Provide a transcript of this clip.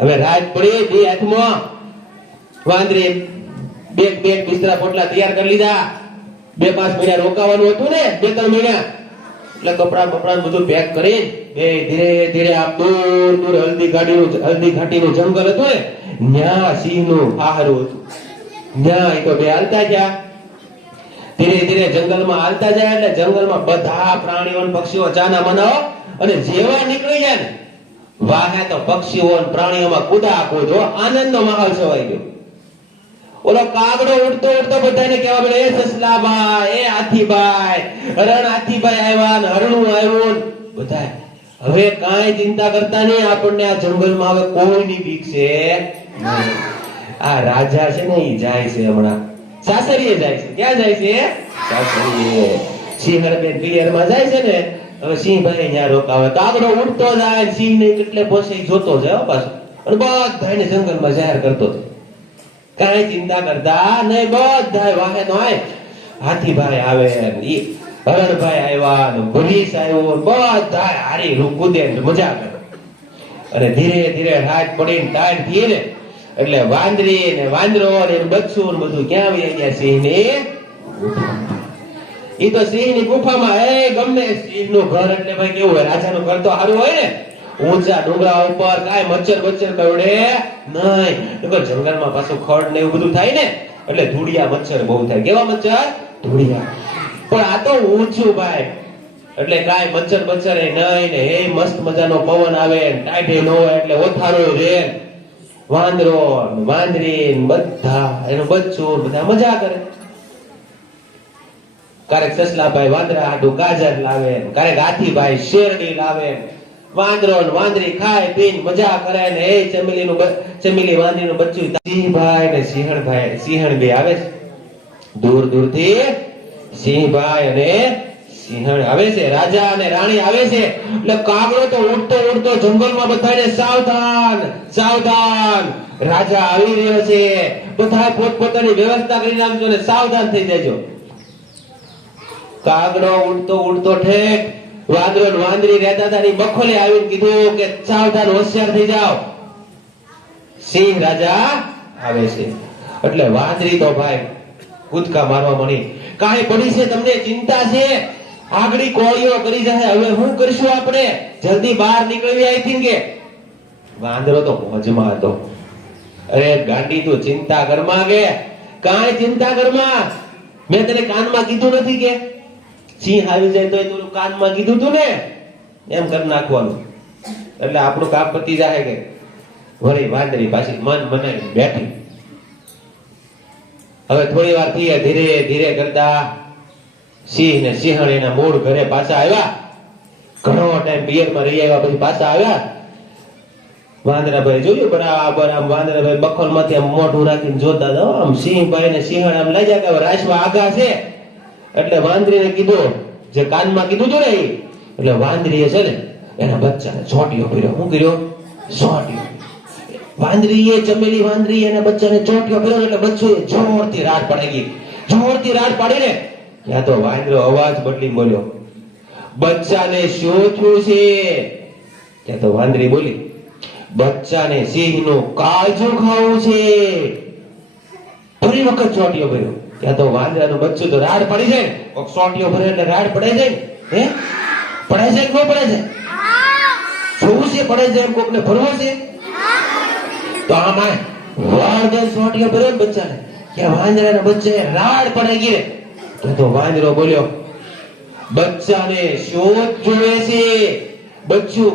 હવે રાત પડી બે હાથમાં વાંદરી બે બિસ્તરા પોટલા તૈયાર કરી લીધા. 2-5 મહિના રોકાવાનું હતું ને, 2-3 મહિના, એટલે કપડા બધું પેક કરી બે ધીરે ધીરે આપ દૂર હલ્દી ઘાટીનું જંગલ હતું ને, ન્યા સિંહનું આહારું હતું. ન્યા એ તો બે હાલતા ગયા, ધીરે ધીરે જંગલમાં હાલતા જાય એટલે જંગલમાં બધા પ્રાણીઓ પક્ષીઓ ચાના મનાવો અને જેવા નીકળી જાય ને વાહે તો પક્ષીઓ અને પ્રાણીઓમાં કુદાકુદ, આનંદનો માહોલ છવાઈ ગયો. ઓલો કાગડો ઉડતો ઉડતો બધાને કહેવા મળે, એ સસલાભાઈ, એ હાથીભાઈ, હરણ હાથીભાઈ આવ્યા ને હરણું આવ્યું. બધા હવે કાંઈ ચિંતા કરતા નહીં, આપણને આ જંગલમાં હવે કોઈની બીક છે. આ રાજા છે ને ઈ જાય છે હમણાં સાસરીએ જાય છે. ક્યાં જાય છે? સાસરીએ. સિંહણબેન પિયરમાં જાય છે ને, હવે સિંહભાઈ ત્યાં રોકાવે. કાગડો ઉડતો જાય, સિંહ ને કેટલે પહોંચે જોતો જાય પાછો, અને બધાને જંગલમાં જાહેર કરતો જાય. કાંઈ ચિંતા કરતા નહીં, બધા વાહે તો આય, હાથીભાઈ આવે, હરણભાઈ આવ્યા, ભરીસ આવ્યો, બધા હારી કૂદે મજા કરે. અને ધીરે ધીરે રાત પડીને ટાઈટ થઈ ને એટલે વાંદરી ને વાંદરો ને બચ્ચું બધું ક્યાં આવી ગયા? સિંહ ની ઈ તો સિંહ ની ગુફામાં. ગમે સિંહ નું ઘર એટલે ભાઈ કેવું હોય, રાજા નું ઘર તો સારું હોય ને, ઊંચા ડુંગરા ઉપર, કાંઈ મચ્છર કરડે નહીં. જંગલમાં પાછું ખડ ને એવું બધું થાય ને એટલે ધૂળિયા મચ્છર બહુ થાય. કેવા મચ્છર? ધૂળિયા. પણ આ તો ઊંચું ભાઈ એટલે કાંઈ મચ્છર નહીં ને, એ મસ્ત મજાનો પવન આવે, ટાઢે ન હોય એટલે ઓથારો રે. વાંદરો વાંદરી બધા એનું બચ્ચું બધા મજા કરે. ક્યારેક સસલાભાઈ વાંદરા હાટું ગાજર લાવે, ક્યારેક હાથીભાઈ શેરડી લાવે. વાંદરો વાંદરી ખાય પીને મજા કરે ને એ ચમેલી વાંદરીનું બચ્ચું. સિંહભાઈ ને સિંહણ બે આવે છે દૂર દૂરથી. સિંહભાઈ અને સિંહણ આવે છે, રાજા અને રાણી આવે છે. એટલે કાગડો તો ઉડતો ઉડતો જંગલમાં બધાને સાવધાન સાવધાન, રાજા આવી રહ્યો છે, બધા પોતપોતાની વ્યવસ્થા કરી નાખજો ને સાવધાન થઈ જજો. કાગડો ઉડતો ઉડતો ઠેઠ વાંદરો ને વાંદરી રહેતા હતા ની બખોલે આવીને કીધું કે સાવધાન હોશિયાર થઈ જાઓ, સિંહ રાજા આવે છે. એટલે વાંદરી તો ભાઈ કૂદકા મારવા મળી. કાંઈ પડી છે તમને ચિંતા છે? આગળી કોળીઓ કરી જશે, હવે શું કરશું આપણે? જલ્દી બહાર નીકળવી આવી કે. વાંદરો તો મોજમાં હતો. અરે ગાંડી તું ચિંતા કરમાં કે કાંઈ ચિંતા કરમાં, મેં તને કાનમાં કીધું નથી કે સિંહ આવી જાય તો તું કાનમાં કીધું તું ને, એમ કરી નાખવાનું એટલે આપણું કામ પતી જાય. કે વળી વાંદરી પાછી મન બનાવી બેઠી. હવે થોડી વાર થઈ ધીરે ધીરે કરતા સિંહ ને સિંહણ એના મૂળ ઘરે પાછા આવ્યા. ઘણો ટાઈમ પિયરમાં રહી આવ્યા પછી પાછા આવ્યા. વાંદરાભાઈ જોયું બરાબર, આમ વાંદરાભાઈ બખોલ માંથી આમ મોઢું રાખીને જોતા હતા. આમ સિંહભાઈ ને સિંહણ આમ લઈ જાય રાશવા આગા છે. એટલે વાંદરીને કીધું જે કાનમાં કીધું હતું ને, એટલે વાંદરીએ છે ને એના બચ્ચાને ચોંટ્યો કર્યો. શું કર્યો? ચોંટ્યો. વાંદરીએ ચમેલી વાંદરી એના બચ્ચાને ચોંટ્યો કર્યો એટલે બચ્ચું જોરથી રાડ પડી ગઈ. જોરથી રાડ પાડીને ત્યાં તો વાંદરો અવાજ બદલી બોલ્યો, બચ્ચાને શું થયું છે? ત્યાં તો વાંદરી બોલી, બચ્ચાને સિંહનું કાળજું ખાવું છે. ફરી વખત ચોંટ્યો કર્યો. ત્યાં તો વાંદરાનું બચ્ચું તો રાડ પડી જાય. કોક સોટીઓ ભરે એટલે રાડ પડે જાય. હે પડે છે કે ન પડે છે? શું છે પડે છે? કોક ને ભરવો છે તો આમાં વાળદે સોટીઓ ભરે બચ્ચાને કે વાંદરાના બચ્ચાને રાડ પડી ગઈ. તો વાંદરો બોલ્યો, બચ્ચાને શું જોવે છે? બચ્ચું